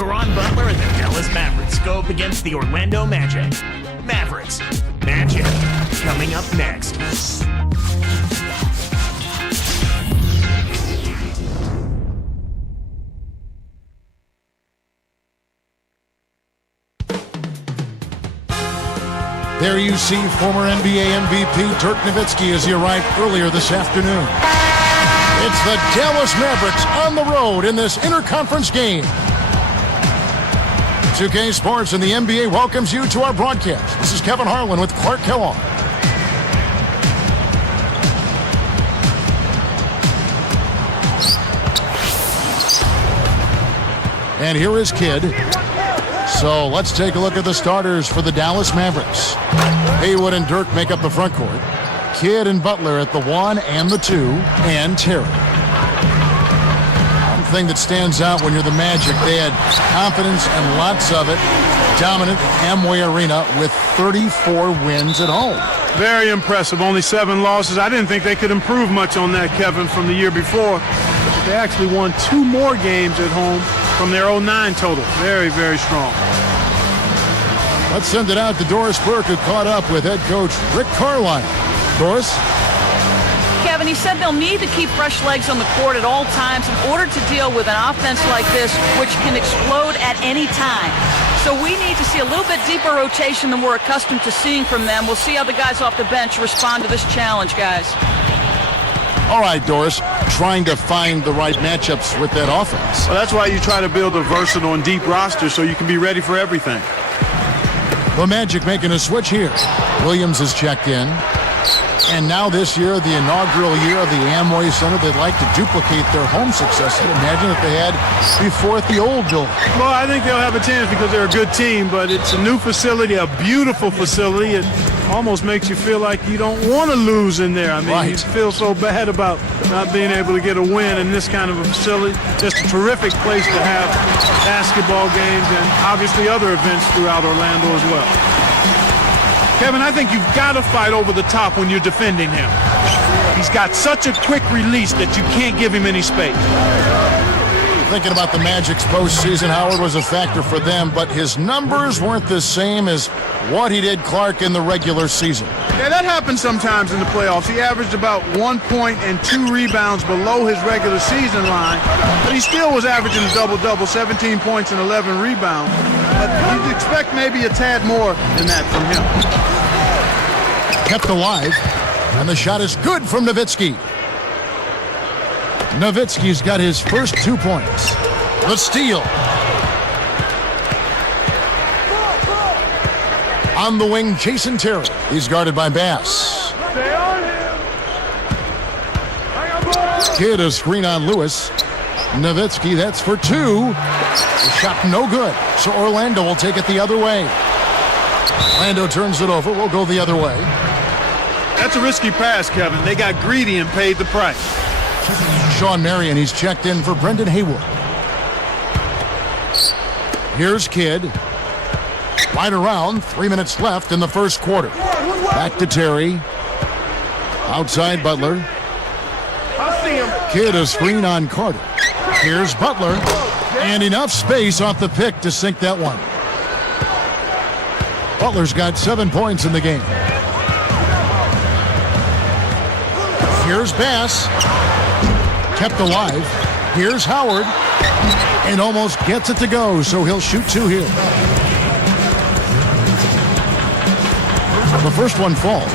Caron Butler and the Dallas Mavericks go up against the Orlando Magic. Mavericks. Magic. Coming up next. There you see former NBA MVP Dirk Nowitzki as he arrived earlier this afternoon. It's the Dallas Mavericks on the road in this interconference game. 2K Sports and the NBA welcomes you to our broadcast. This is Kevin Harlan with Clark Kellogg. And here is Kidd. So let's take a look at the starters for the Dallas Mavericks. Haywood and Dirk make up the front court. Kidd and Butler at the 1 and the 2, and Terry. One thing that stands out when you're the Magic, they had confidence and lots of it. Dominant Amway Arena with 34 wins at home. Very impressive. Only 7 losses. I didn't think they could improve much on that, Kevin, from the year before. But they actually won 2 more games at home from their 09 total. Very, very strong. Let's send it out to Doris Burke, who caught up with head coach Rick Carlisle. Doris? Kevin, he said they'll need to keep fresh legs on the court at all times in order to deal with an offense like this, which can explode at any time. So we need to see a little bit deeper rotation than we're accustomed to seeing from them. We'll see how the guys off the bench respond to this challenge, guys. All right, Doris, trying to find the right matchups with that offense. Well, that's why you try to build a versatile and deep roster so you can be ready for everything. The Magic making a switch here. Williams is checked in. And now this year, the inaugural year of the Amway Center, they'd like to duplicate their home success. Imagine if they had before at the old building. Well, I think they'll have a chance because they're a good team, but it's a new facility, a beautiful facility. It almost makes you feel like you don't want to lose in there. I mean, right. You feel so bad about not being able to get a win in this kind of a facility. Just a terrific place to have basketball games and obviously other events throughout Orlando as well. Kevin, I think you've got to fight over the top when you're defending him. He's got such a quick release that you can't give him any space. Thinking about the Magic's postseason, Howard was a factor for them, but his numbers weren't the same as what he did, Clark, in the regular season. Yeah, that happens sometimes in the playoffs. He averaged about 1 point and 2 rebounds below his regular season line, but he still was averaging a double-double, 17 points and 11 rebounds. But you'd expect maybe a tad more than that from him. Kept alive, and the shot is good from Nowitzki. Nowitzki's got his first 2 points. The steal. On the wing, Jason Terry. He's guarded by Bass. Kidd a screen on Lewis. Nowitzki, that's for 2. The shot no good, so Orlando will take it the other way. Orlando turns it over. We'll go the other way. That's a risky pass, Kevin. They got greedy and paid the price. Sean Marion, he's checked in for Brendan Haywood. Here's Kidd. Right around, 3 minutes left in the first quarter. Back to Terry. Outside Butler. Kidd a screen on Carter. Here's Butler. And enough space off the pick to sink that one. Butler's got 7 points in the game. Here's Bass. Kept alive. Here's Howard. And almost gets it to go, so he'll shoot 2 here. The first one falls.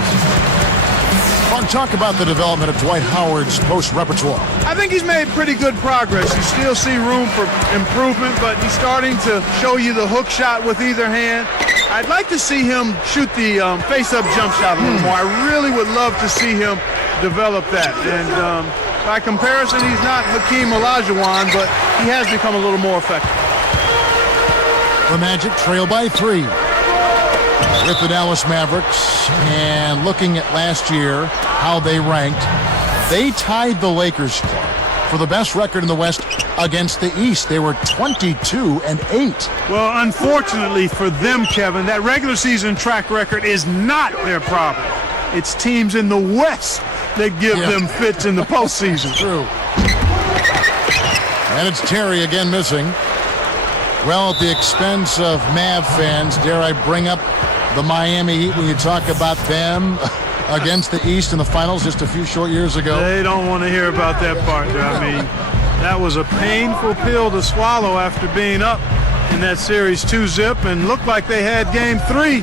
Talk about the development of Dwight Howard's post repertoire. I think he's made pretty good progress. You still see room for improvement, but he's starting to show you the hook shot with either hand. I'd like to see him shoot the face-up jump shot a little more. I really would love to see him develop that. And by comparison, he's not Hakeem Olajuwon, but he has become a little more effective. The Magic trail by 3 with the Dallas Mavericks. And looking at last year, how they ranked, they tied the Lakers for the best record in the West against the East. They were 22-8. Well, unfortunately for them, Kevin, that regular season track record is not their problem. It's teams in the West that give them fits in the postseason. True. And it's Terry again missing. Well, at the expense of Mav fans, dare I bring up the Miami Heat when you talk about them against the East in the finals just a few short years ago? They don't want to hear about that part. I mean, that was a painful pill to swallow after being up in that series 2-0 and looked like they had game 3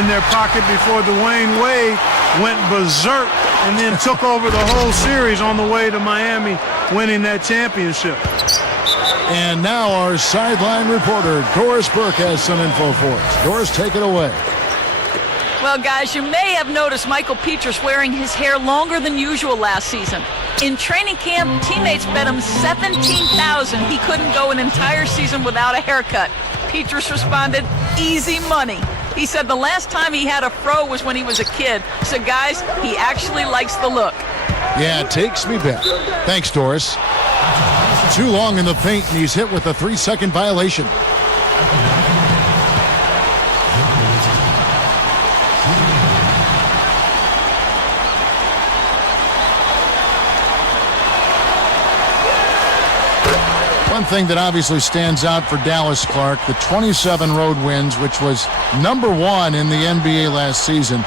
in their pocket before Dwayne Wade went berserk and then took over the whole series on the way to Miami winning that championship. And now our sideline reporter, Doris Burke, has some info for us. Doris, take it away. Well, guys, you may have noticed Michael Pietrus wearing his hair longer than usual last season. In training camp, teammates bet him $17,000 he couldn't go an entire season without a haircut. Pietrus responded, easy money. He said the last time he had a fro was when he was a kid. So, guys, he actually likes the look. Yeah, it takes me back. Thanks, Doris. Too long in the paint, and he's hit with a 3-second violation. One thing that obviously stands out for Dallas, Clark, the 27 road wins, which was number 1 in the NBA last season.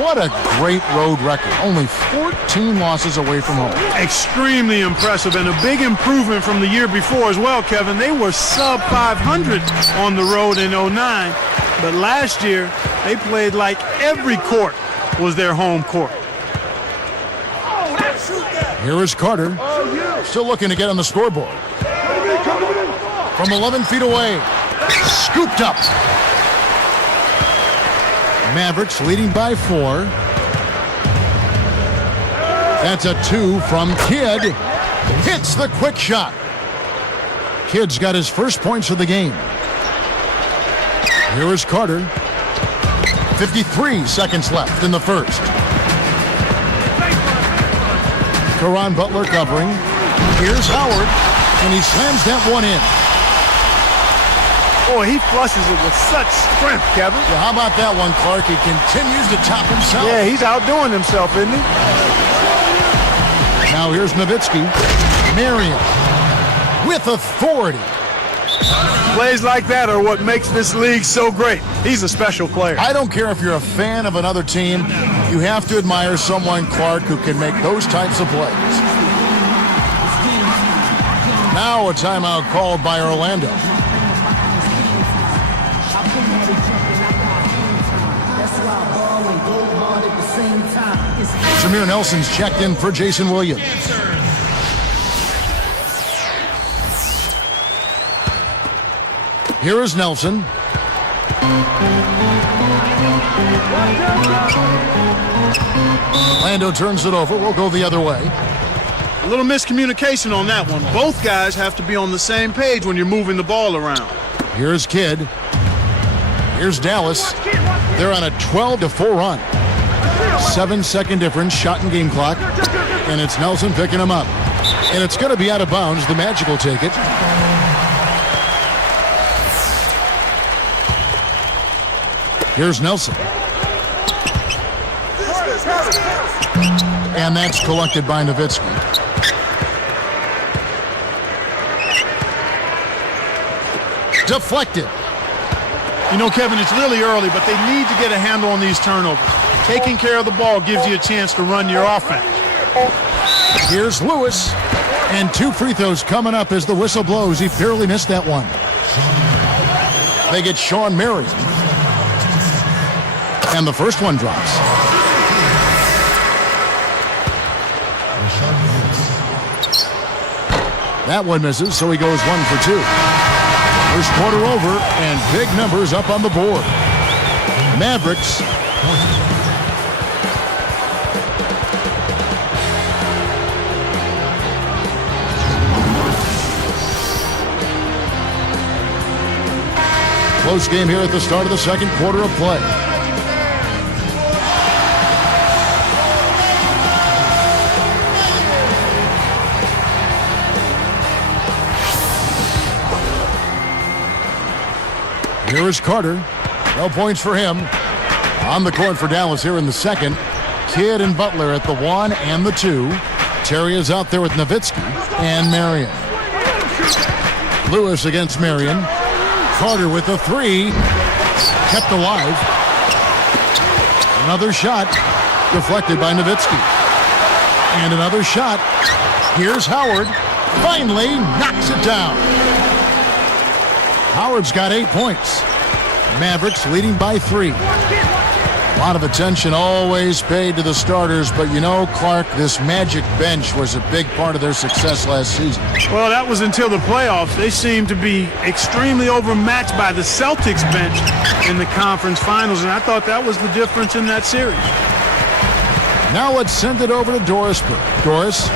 What a great road record. Only 14 losses away from home. Extremely impressive and a big improvement from the year before as well, Kevin. They were sub 500 on the road in 09, but last year they played like every court was their home court. Here is Carter, still looking to get on the scoreboard. From 11 feet away, scooped up. Mavericks leading by 4. That's a 2 from Kidd. Hits the quick shot. Kidd's got his first points of the game. Here is Carter. 53 seconds left in the first. Caron Butler covering. Here's Howard, and he slams that one in. Boy, he flushes it with such strength, Kevin. Yeah, how about that one, Clark? He continues to top himself. Yeah, he's outdoing himself, isn't he? Now here's Nowitzki. Marion with authority. Plays like that are what makes this league so great. He's a special player. I don't care if you're a fan of another team. You have to admire someone, Clark, who can make those types of plays. Now a timeout called by Orlando. Jameer Nelson's checked in for Jason Williams. Here is Nelson. Orlando turns it over. We'll go the other way. A little miscommunication on that one. Both guys have to be on the same page when you're moving the ball around. Here's Kidd. Here's Dallas. They're on a 12-4 run. 7-second difference, shot and game clock. And it's Nelson picking him up. And it's going to be out of bounds. The Magic will take it. Here's Nelson. And that's collected by Nowitzki. Deflected. You know, Kevin, it's really early, but they need to get a handle on these turnovers. Taking care of the ball gives you a chance to run your offense. Here's Lewis. And 2 free throws coming up as the whistle blows. He barely missed that one. They get Sean Marion. And the first one drops. That one misses, so he goes 1 for 2. First quarter over, and big numbers up on the board. Mavericks. Close game here at the start of the second quarter of play. Here is Carter. No points for him. On the court for Dallas here in the second. Kidd and Butler at the 1 and the 2. Terry is out there with Nowitzki and Marion. Lewis against Marion. Carter with the three. Kept alive. Another shot deflected by Nowitzki. And another shot. Here's Howard. Finally knocks it down. Howard's got 8 points. Mavericks leading by 3. A lot of attention always paid to the starters, but you know, Clark, this Magic bench was a big part of their success last season. Well, that was until the playoffs. They seemed to be extremely overmatched by the Celtics bench in the conference finals, and I thought that was the difference in that series. Now let's send it over to Dorisburg. Doris?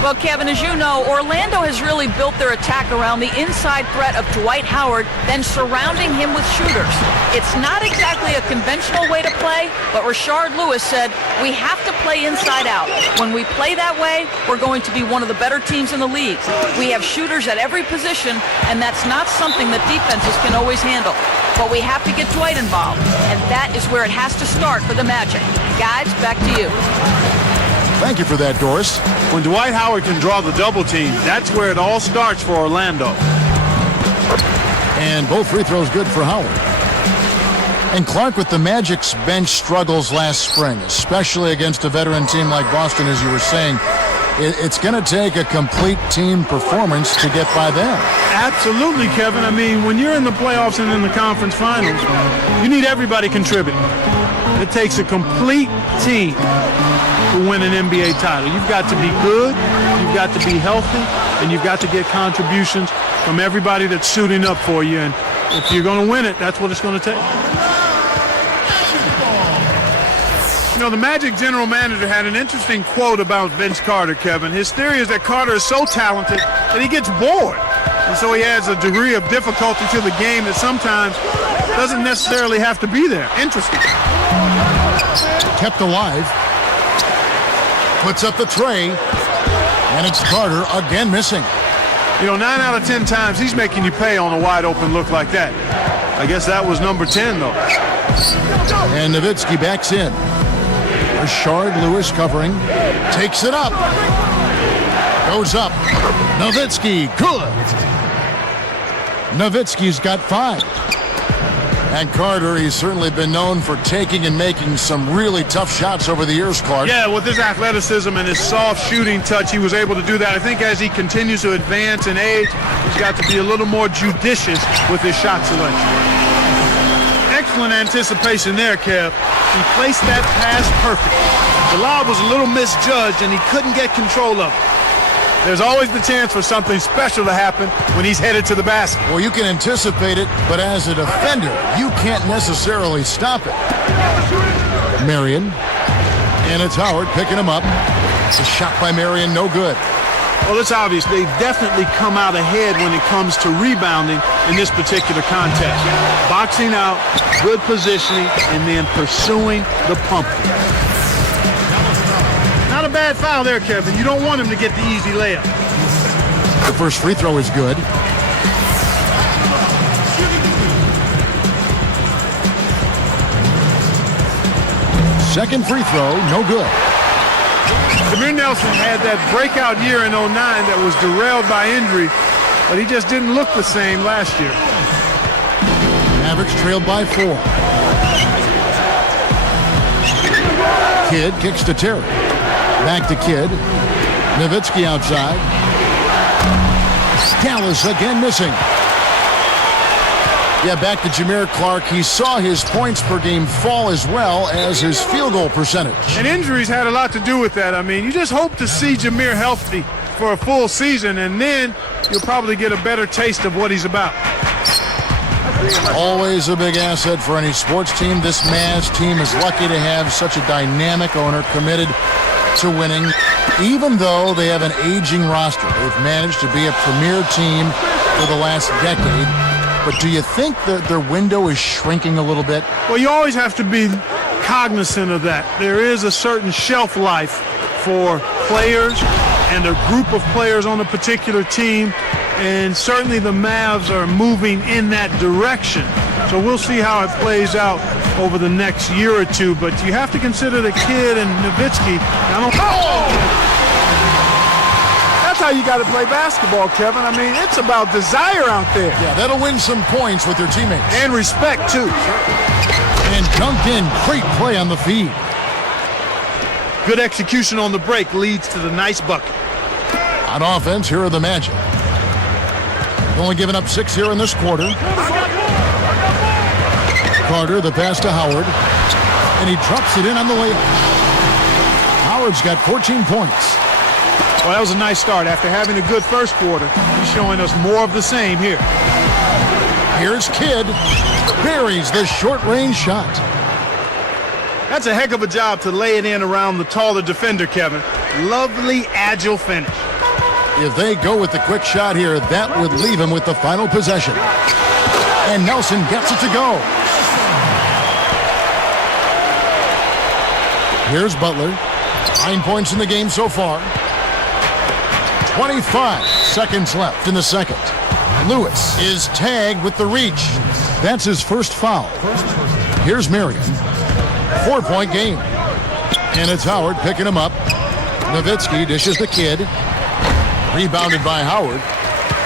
Well, Kevin, as you know, Orlando has really built their attack around the inside threat of Dwight Howard, then surrounding him with shooters. It's not exactly a conventional way to play, but Rashard Lewis said, we have to play inside out. When we play that way, we're going to be one of the better teams in the league. We have shooters at every position, and that's not something that defenses can always handle. But we have to get Dwight involved, and that is where it has to start for the Magic. Guys, back to you. Thank you for that, Doris. When Dwight Howard can draw the double team, that's where it all starts for Orlando. And both free throws good for Howard. And Clark, with the Magic's bench struggles last spring, especially against a veteran team like Boston, as you were saying, it's going to take a complete team performance to get by them. Absolutely, Kevin. I mean, when you're in the playoffs and in the conference finals, you need everybody contributing. It takes a complete team to win an NBA title. You've got to be good, you've got to be healthy, and you've got to get contributions from everybody that's suiting up for you. And if you're going to win it, that's what it's going to take. You know, the Magic general manager had an interesting quote about Vince Carter, Kevin. His theory is that Carter is so talented that he gets bored. And so he adds a degree of difficulty to the game that sometimes doesn't necessarily have to be there. Interesting. Kept alive. Puts up the tray, and it's Carter again missing. You know, 9 out of 10 times he's making you pay on a wide open look like that. I guess that was number 10, though. And Nowitzki backs in. Rashard Lewis covering. Takes it up. Goes up. Nowitzki, good. Nowitzki's got 5. And Carter, he's certainly been known for taking and making some really tough shots over the years, Clark. Yeah, with his athleticism and his soft shooting touch, he was able to do that. I think as he continues to advance in age, he's got to be a little more judicious with his shot selection. Excellent anticipation there, Kev. He placed that pass perfect. The lob was a little misjudged, and he couldn't get control of it. There's always the chance for something special to happen when he's headed to the basket. Well, you can anticipate it, but as a defender, you can't necessarily stop it. Marion, and it's Howard picking him up. It's a shot by Marion, no good. Well, it's obvious they've definitely come out ahead when it comes to rebounding in this particular contest. Boxing out, good positioning, and then pursuing the pump. Not a bad foul there, Kevin. You don't want him to get the easy layup. The first free throw is good. Second free throw, no good. Jameer Nelson had that breakout year in 09 that was derailed by injury, but he just didn't look the same last year. Mavericks trailed by 4. Kidd kicks to Terry. Back to Kidd. Nowitzki outside. Dallas again missing. Yeah, back to Jameer Clark. He saw his points per game fall as well as his field goal percentage. And injuries had a lot to do with that. I mean, you just hope to see Jameer healthy for a full season, and then you'll probably get a better taste of what he's about. Always a big asset for any sports team. This Mavs team is lucky to have such a dynamic owner committed to winning. Even though they have an aging roster, they've managed to be a premier team for the last decade. But do you think that their window is shrinking a little bit? Well, you always have to be cognizant of that. There is a certain shelf life for players and a group of players on a particular team, and certainly the Mavs are moving in that direction. So we'll see how it plays out over the next year or two, but you have to consider the Kidd and Nowitzki. That's how you got to play basketball, Kevin. I mean, it's about desire out there. Yeah, that'll win some points with their teammates. And respect, too. And dunked in. Great play on the feed. Good execution on the break leads to the nice bucket. On offense, here are the Magic. Only giving up 6 here in this quarter. Carter, the pass to Howard. And he drops it in on the layup. Howard's got 14 points. Well, that was a nice start. After having a good first quarter, he's showing us more of the same here. Here's Kidd. Buries the short-range shot. That's a heck of a job to lay it in around the taller defender, Kevin. Lovely, agile finish. If they go with the quick shot here, that would leave him with the final possession. And Nelson gets it to go. Here's Butler. 9 points in the game so far. 25 seconds left in the second. Lewis is tagged with the reach. That's his first foul. Here's Marion. 4-point game. And it's Howard picking him up. Nowitzki dishes the Kidd. Rebounded by Howard.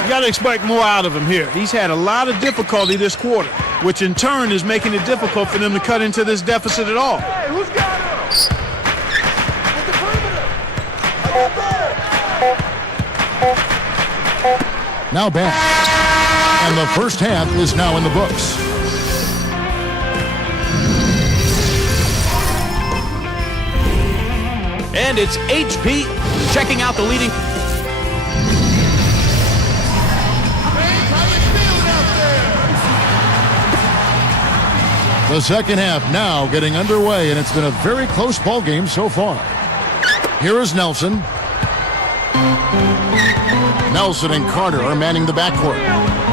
You got to expect more out of him here. He's had a lot of difficulty this quarter, which in turn is making it difficult for them to cut into this deficit at all. Hey, who's got him? At the perimeter. Now back. And the first half is now in the books. And it's HP checking out the leading. The second half now getting underway, and it's been a very close ball game so far. Here is Nelson. Nelson and Carter are manning the backcourt.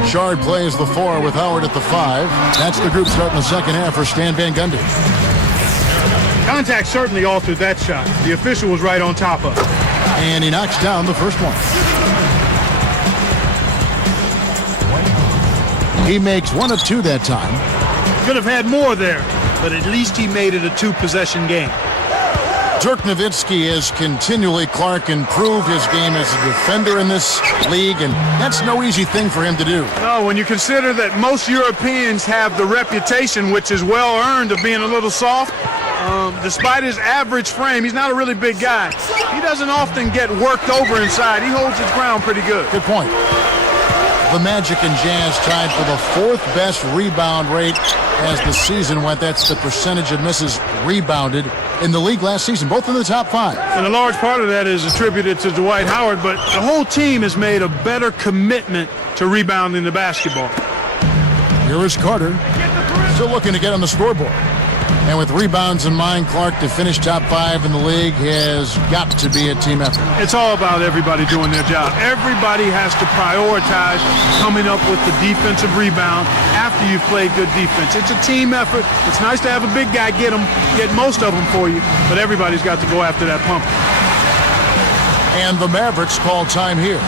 Shard plays the 4 with Howard at the 5. That's the group starting the second half for Stan Van Gundy. Contact certainly altered that shot. The official was right on top of it. And he knocks down the first one. He makes 1 of 2 that time. Could have had more there, but at least he made it a 2-possession game. Dirk Nowitzki has continually, Clark, improved his game as a defender in this league, and that's no easy thing for him to do. No, when you consider that most Europeans have the reputation, which is well earned, of being a little soft, despite his average frame, he's not a really big guy. He doesn't often get worked over inside. He holds his ground pretty good. Good point. The Magic and Jazz tied for the 4th best rebound rate as the season went. That's the percentage of misses rebounded in the league last season, both in the top 5. And a large part of that is attributed to Dwight Howard, but the whole team has made a better commitment to rebounding the basketball. Here is Carter, still looking to get on the scoreboard. And with rebounds in mind, Clark, to finish top 5 in the league has got to be a team effort. It's all about everybody doing their job. Everybody has to prioritize coming up with the defensive rebound after you've played good defense. It's a team effort. It's nice to have a big guy get most of them for you, but everybody's got to go after that pump. And the Mavericks call time here.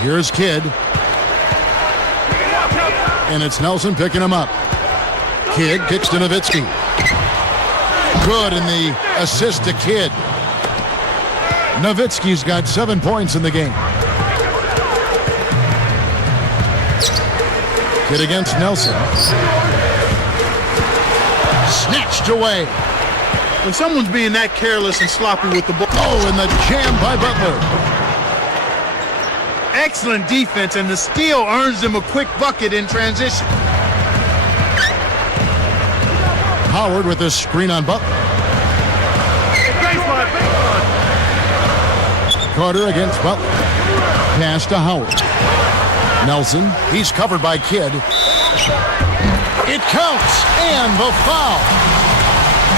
Here's Kidd. And it's Nelson picking him up. Kidd kicks to Nowitzki. Good in the assist to Kidd. Nowitzki's got 7 points in the game. Kidd against Nelson. Snatched away. When someone's being that careless and sloppy with the ball. Oh, and the jam by Butler. Excellent defense, and the steal earns them a quick bucket in transition. Howard with a screen on Butler. Carter against Butler. Pass to Howard. Nelson, he's covered by Kidd. It counts, and the foul.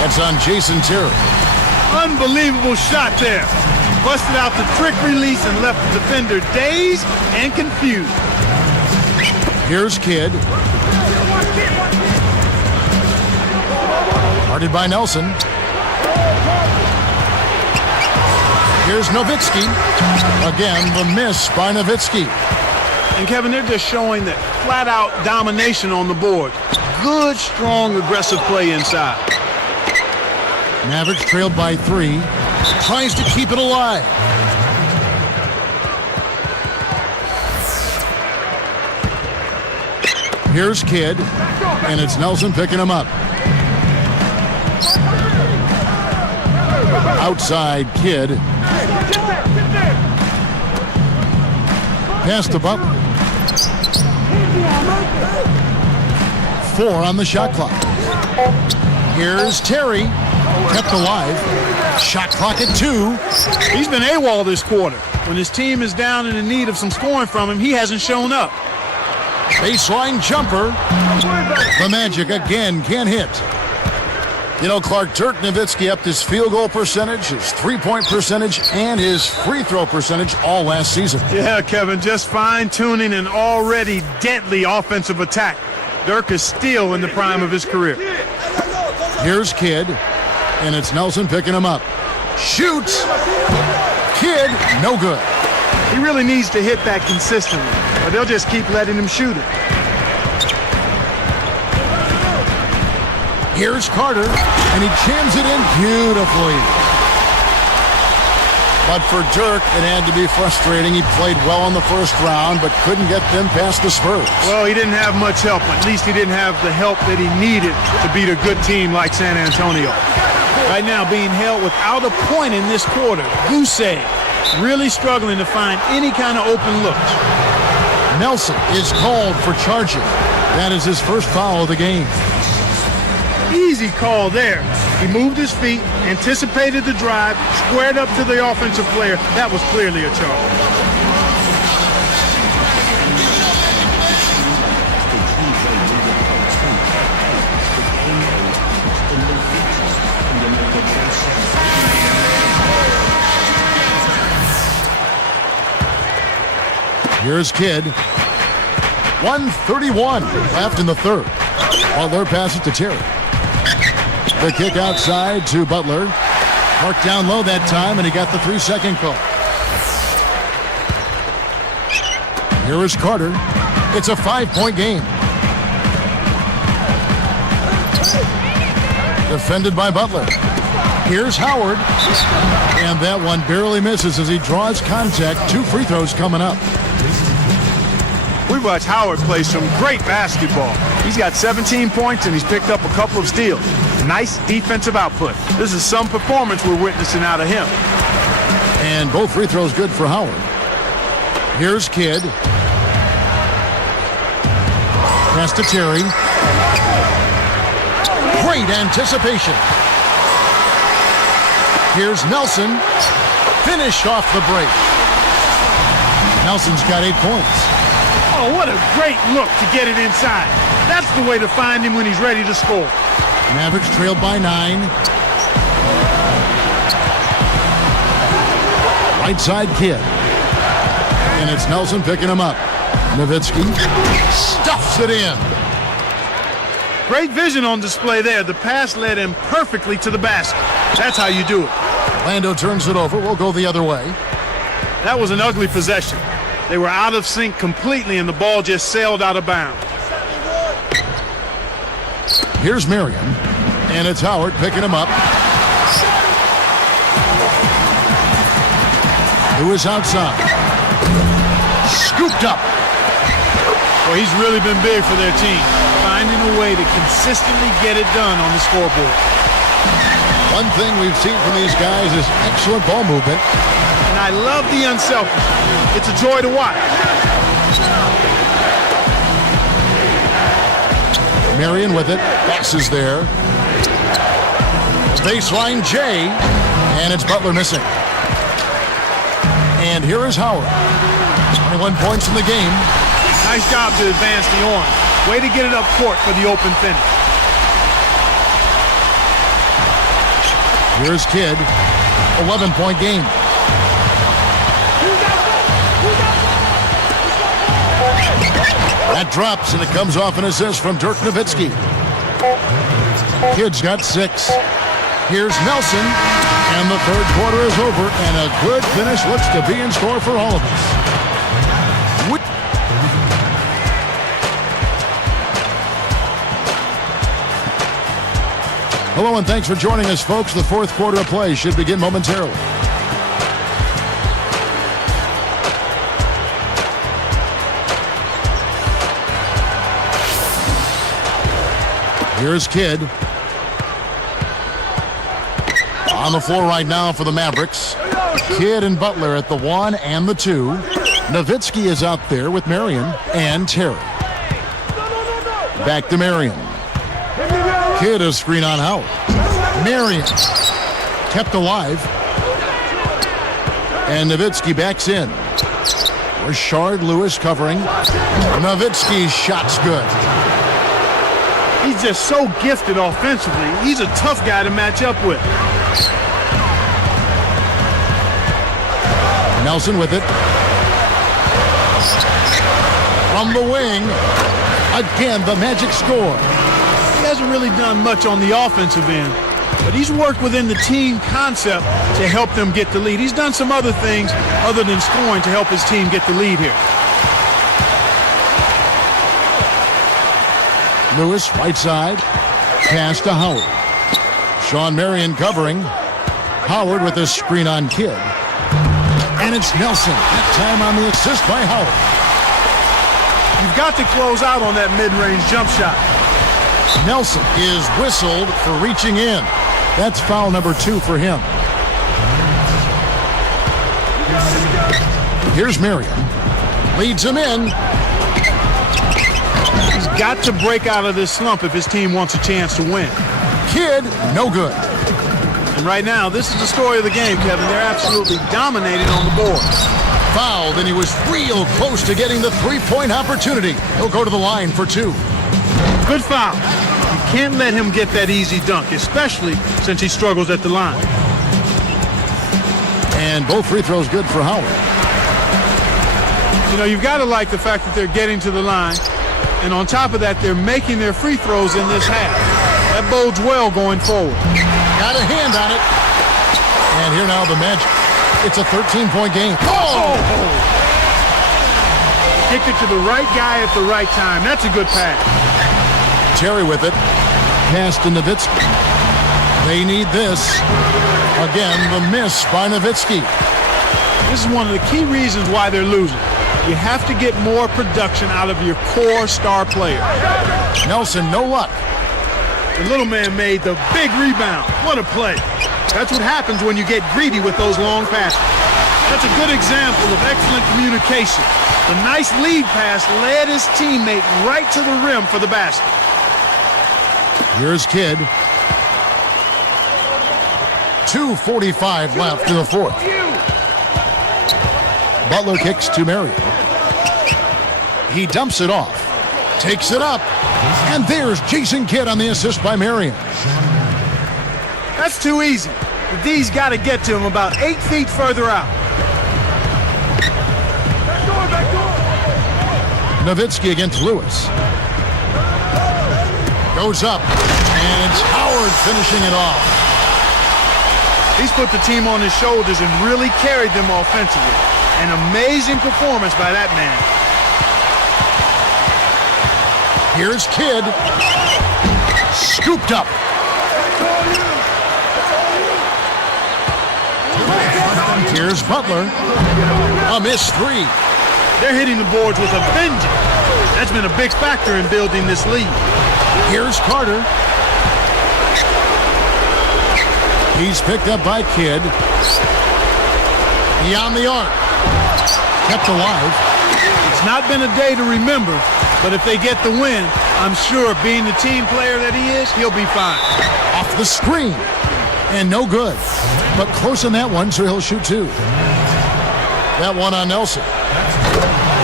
That's on Jason Terry. Unbelievable shot there. Busted out the trick release and left the defender dazed and confused. Here's Kidd. Guarded by Nelson. Here's Nowitzki. Again, the miss by Nowitzki. And Kevin, they're just showing that flat-out domination on the board. Good, strong, aggressive play inside. Mavericks trailed by 3. Tries to keep it alive. Here's Kidd, and it's Nelson picking him up. Outside Kidd. Pass to Butler. 4 on the shot clock. Here's Terry. Kept alive. Shot clock at 2. He's been AWOL this quarter. When his team is down and in need of some scoring from him, he hasn't shown up. Baseline jumper. The Magic again can't hit. You know, Clark, Dirk Nowitzki upped his field goal percentage, his three-point percentage, and his free throw percentage all last season. Yeah, Kevin, just fine-tuning an already deadly offensive attack. Dirk is still in the prime of his career. Here's Kidd, and it's Nelson picking him up. Shoots. Kidd, no good. He really needs to hit that consistently, or they'll just keep letting him shoot it. Here's Carter, and he jams it in beautifully. But for Dirk, it had to be frustrating. He played well in the first round, but couldn't get them past the Spurs. Well, he didn't have much help. At least he didn't have the help that he needed to beat a good team like San Antonio. Right now, being held without a point in this quarter. Goose egg. Really struggling to find any kind of open looks. Nelson is called for charging. That is his first foul of the game. Easy call there. He moved his feet, anticipated the drive, squared up to the offensive player. That was clearly a charge. Here's Kidd. 1:31 left in the third. Butler passes to Terry. The kick outside to Butler. Marked down low that time, and he got the 3-second call. Here is Carter. It's a 5-point game. Defended by Butler. Here's Howard. And that one barely misses as he draws contact. 2 free throws coming up. We've watched Howard play some great basketball. He's got 17 points and he's picked up a couple of steals. Nice defensive output. This is some performance we're witnessing out of him. And both free throws good for Howard. Here's Kidd. Pass to Terry. Great anticipation. Here's Nelson. Finish off the break. Nelson's got 8 points. Oh, what a great look to get it inside. That's the way to find him when he's ready to score. Mavericks trailed by 9. Right side Kidd. And it's Nelson picking him up. Nowitzki stuffs it in. Great vision on display there. The pass led him perfectly to the basket. That's how you do it. Lando turns it over. We'll go the other way. That was an ugly possession. They were out of sync completely, and the ball just sailed out of bounds. Here's Marion, and it's Howard picking him up. Who is outside? Scooped up. Well, he's really been big for their team, finding a way to consistently get it done on the scoreboard. One thing we've seen from these guys is excellent ball movement. And I love the unselfishness. It's a joy to watch. Marion with it. Passes there. Baseline J. And it's Butler missing. And here is Howard. 21 points in the game. Nice job to advance the orange. Way to get it up court for the open finish. Here's Kidd. 11-point game. That drops, and it comes off an assist from Dirk Nowitzki. Kidd's got 6. Here's Nelson. And the third quarter is over, and a good finish looks to be in store for all of us. Hello, and thanks for joining us, folks. The fourth quarter of play should begin momentarily. Here's Kidd. On the floor right now for the Mavericks. Kidd and Butler at the 1 and the 2. Nowitzki is out there with Marion and Terry. Back to Marion. Kidd a screen on Howard. Marion kept alive. And Nowitzki backs in. Rashard Lewis covering. Nowitzki's shot's good. He's just so gifted offensively. He's a tough guy to match up with. Nelson with it. From the wing. Again, the Magic score. He hasn't really done much on the offensive end, but he's worked within the team concept to help them get the lead. He's done some other things other than scoring to help his team get the lead here. Lewis, right side. Pass to Howard. Sean Marion covering. Howard with a screen on Kidd. And it's Nelson. That time on the assist by Howard. You've got to close out on that mid-range jump shot. Nelson is whistled for reaching in. That's foul number 2 for him. Here's Marion. Leads him in. He's got to break out of this slump if his team wants a chance to win. Kidd, no good. And right now, this is the story of the game, Kevin. They're absolutely dominating on the board. Fouled, and he was real close to getting the three-point opportunity. He'll go to the line for 2. Good foul. You can't let him get that easy dunk, especially since he struggles at the line. And both free throws good for Howard. You know, you've got to like the fact that they're getting to the line. And on top of that, they're making their free throws in this half. That bodes well going forward. Got a hand on it. And here now the Magic. It's a 13-point game. Oh! Kicked it to the right guy at the right time. That's a good pass. Terry with it. Pass to Nowitzki. They need this. Again, the miss by Nowitzki. This is one of the key reasons why they're losing. You have to get more production out of your core star player. Nelson, no luck. The little man made the big rebound. What a play. That's what happens when you get greedy with those long passes. That's a good example of excellent communication. The nice lead pass led his teammate right to the rim for the basket. Here's Kidd. 2:45 left in the fourth. Butler kicks to Marion. He dumps it off. Takes it up. And there's Jason Kidd on the assist by Marion. That's too easy. The D's got to get to him about 8 feet further out. Nowitzki against Lewis. Goes up. And it's Howard finishing it off. He's put the team on his shoulders and really carried them offensively. An amazing performance by that man. Here's Kidd. Scooped up. Here's Butler. A missed 3. They're hitting the boards with a vengeance. That's been a big factor in building this lead. Here's Carter. He's picked up by Kidd. Beyond the arc. Kept alive. It's not been a day to remember, but if they get the win, I'm sure being the team player that he is, he'll be fine. Off the screen. And no good. But close on that one, so he'll shoot 2. That one on Nelson.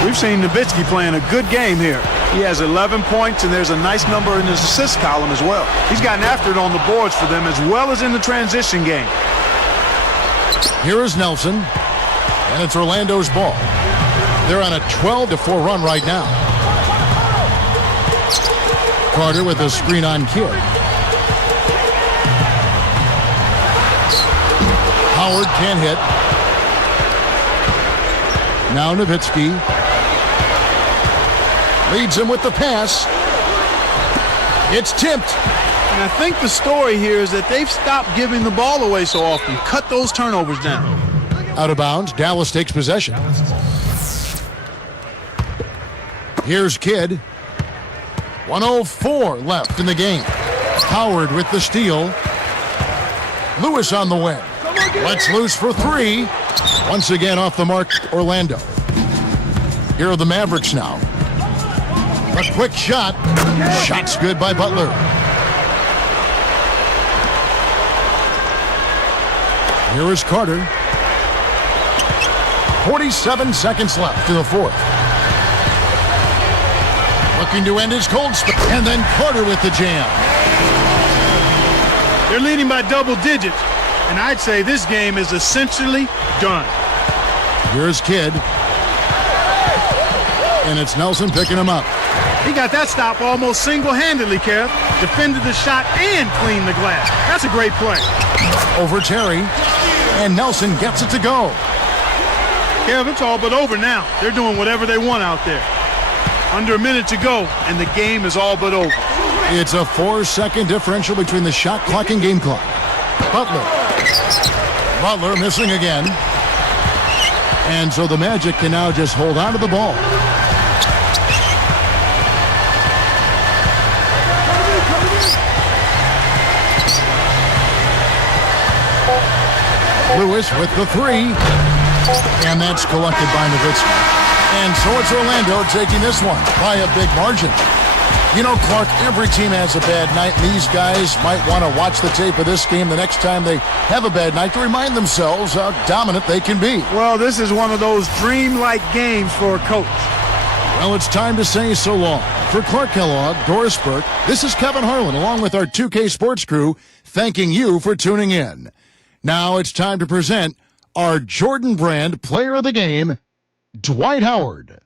We've seen Nowitzki playing a good game here. He has 11 points, and there's a nice number in his assist column as well. He's gotten after it on the boards for them as well as in the transition game. Here is Nelson, and it's Orlando's ball. They're on a 12-4 run right now. Carter with a screen on Kidd. Howard can't hit. Now Nowitzki leads him with the pass. It's tipped. And I think the story here is that they've stopped giving the ball away so often. Cut those turnovers down. Out of bounds, Dallas takes possession. Here's Kidd. 1:04 left in the game. Howard with the steal. Lewis on the wing. Lets loose for three. Once again off the mark, Orlando. Here are the Mavericks now. A quick shot. Shot's good by Butler. Here is Carter. 47 seconds left in the fourth. Looking to end his cold spell. And then Carter with the jam. They're leading by double digits, and I'd say this game is essentially done. Here's Kidd. And it's Nelson picking him up. He got that stop almost single-handedly, Kev. Defended the shot and cleaned the glass. That's a great play. Over Terry. And Nelson gets it to go. Kev, it's all but over now. They're doing whatever they want out there. Under a minute to go, and the game is all but over. It's a 4-second differential between the shot clock and game clock. Butler missing again. And so the Magic can now just hold on to the ball. Lewis with the three. And that's collected by Nowitzki. And so it's Orlando taking this one by a big margin. You know, Clark, every team has a bad night, and these guys might want to watch the tape of this game the next time they have a bad night to remind themselves how dominant they can be. Well, this is one of those dream-like games for a coach. Well, it's time to say so long. For Clark Kellogg, Doris Burke, this is Kevin Harlan, along with our 2K Sports crew, thanking you for tuning in. Now it's time to present our Jordan Brand Player of the Game, Dwight Howard.